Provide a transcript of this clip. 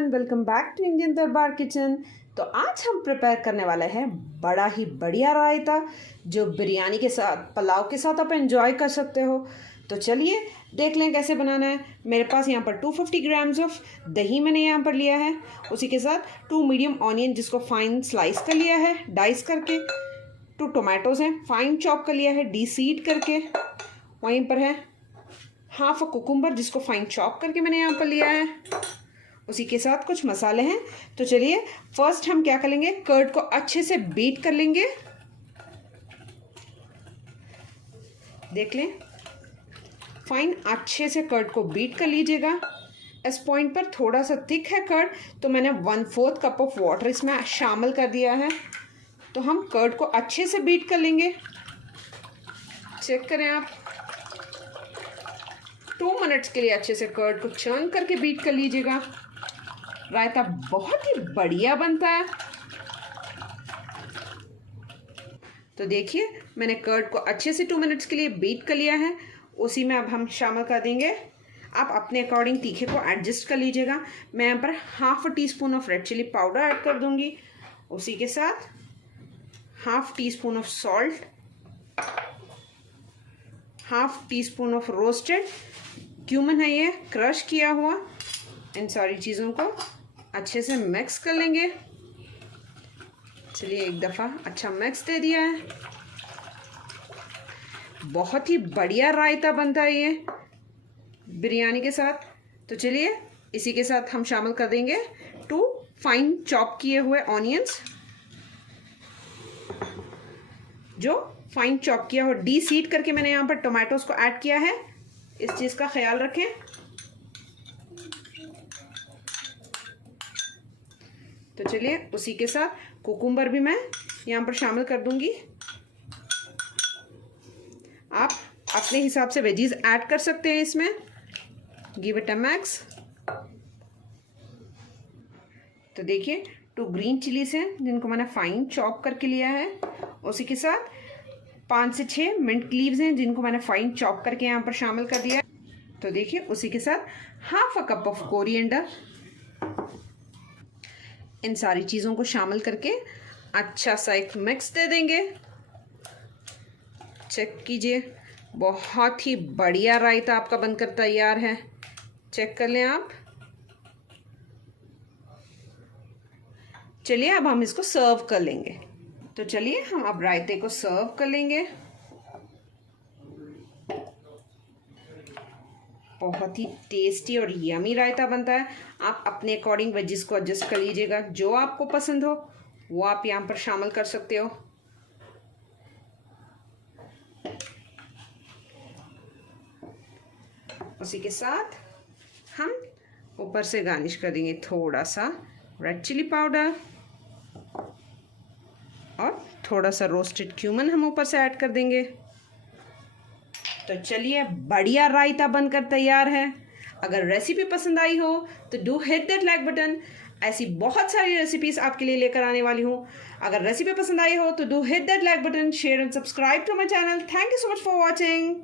Everyone, welcome back to Indian Darbar kitchen. तो आज हम प्रिपेयर करने वाले हैं बड़ा ही बढ़िया रायता, जो बिरयानी के साथ, पुलाव के साथ आप एंजॉय कर सकते हो। तो चलिए देख लें कैसे बनाना है। मेरे पास यहाँ पर 250 ग्राम्स ऑफ दही मैंने यहाँ पर लिया है। उसी के साथ 2 मीडियम ऑनियन जिसको फाइन स्लाइस कर लिया है डाइस करके। 2 टोमेटोज़ हैं फाइन चॉप कर लिया है डीसीड करके। वहीं पर है हाफ अ कुकुम्बर जिसको फाइन चॉप करके मैंने यहाँ पर लिया है। उसी के साथ कुछ मसाले हैं। तो चलिए फर्स्ट हम क्या करेंगे, कर्ड को अच्छे से बीट कर लेंगे। देख लें, फाइन अच्छे से कर्ड को बीट कर लीजिएगा। इस पॉइंट पर थोड़ा सा थिक है कर्ड, तो मैंने 1/4 कप ऑफ वाटर इसमें शामिल कर दिया है। तो हम कर्ड को अच्छे से बीट कर लेंगे। चेक करें आप, 2 मिनट्स के लिए अच्छे से कर्ड को चर्न करके बीट कर लीजिएगा। रायता बहुत ही बढ़िया बनता है। तो देखिए मैंने कर्ड को अच्छे से 2 मिनट्स के लिए बीट कर लिया है। उसी में अब हम शामिल कर देंगे, आप अपने अकॉर्डिंग तीखे को एडजस्ट कर लीजिएगा। मैं यहाँ पर half teaspoon of red chilli powder add कर दूंगी। उसी के साथ half teaspoon of salt, half teaspoon of roasted cumin है ये क्रश किया हुआ। इन सारी चीज़ों को अच्छे से मिक्स कर लेंगे। चलिए एक दफ़ा अच्छा मिक्स दे दिया है। बहुत ही बढ़िया रायता बनता है ये बिरयानी के साथ। तो चलिए इसी के साथ हम शामिल कर देंगे 2 फाइन चॉप किए हुए ऑनियंस, जो फाइन चॉप किया हो डीसीड करके मैंने यहाँ पर टोमेटोज को ऐड किया है। इस चीज़ का ख्याल रखें। तो चलिए उसी के साथ कुकुम्बर भी मैं यहाँ पर शामिल कर दूंगी। आप अपने हिसाब से वेजीज ऐड कर सकते हैं इसमें। Give it a max. तो देखिए 2 ग्रीन चिलीज हैं जिनको मैंने फाइन चॉप करके लिया है। उसी के साथ 5 से 6 मिंट लीव्स हैं जिनको मैंने फाइन चॉप करके यहाँ पर शामिल कर दिया है। तो देखिए उसी के साथ half a cup of coriander. इन सारी चीज़ों को शामिल करके अच्छा सा एक मिक्स दे देंगे। चेक कीजिए, बहुत ही बढ़िया रायता आपका बनकर तैयार है। चेक कर लें आप। चलिए अब हम इसको सर्व कर लेंगे। तो चलिए हम अब रायते को सर्व कर लेंगे। बहुत ही टेस्टी और यमी रायता बनता है। आप अपने अकॉर्डिंग वेजिस को एडजस्ट कर लीजिएगा। जो आपको पसंद हो वो आप यहाँ पर शामिल कर सकते हो। उसी के साथ हम ऊपर से गार्निश कर देंगे थोड़ा सा रेड चिली पाउडर और थोड़ा सा रोस्टेड क्यूमन हम ऊपर से ऐड कर देंगे। तो चलिए बढ़िया रायता बनकर तैयार है। अगर रेसिपी पसंद आई हो तो do hit that like button. ऐसी बहुत सारी रेसिपीज आपके लिए लेकर आने वाली हूँ। अगर रेसिपी पसंद आई हो तो do hit that like button, share and subscribe to my channel. Thank you so much for watching.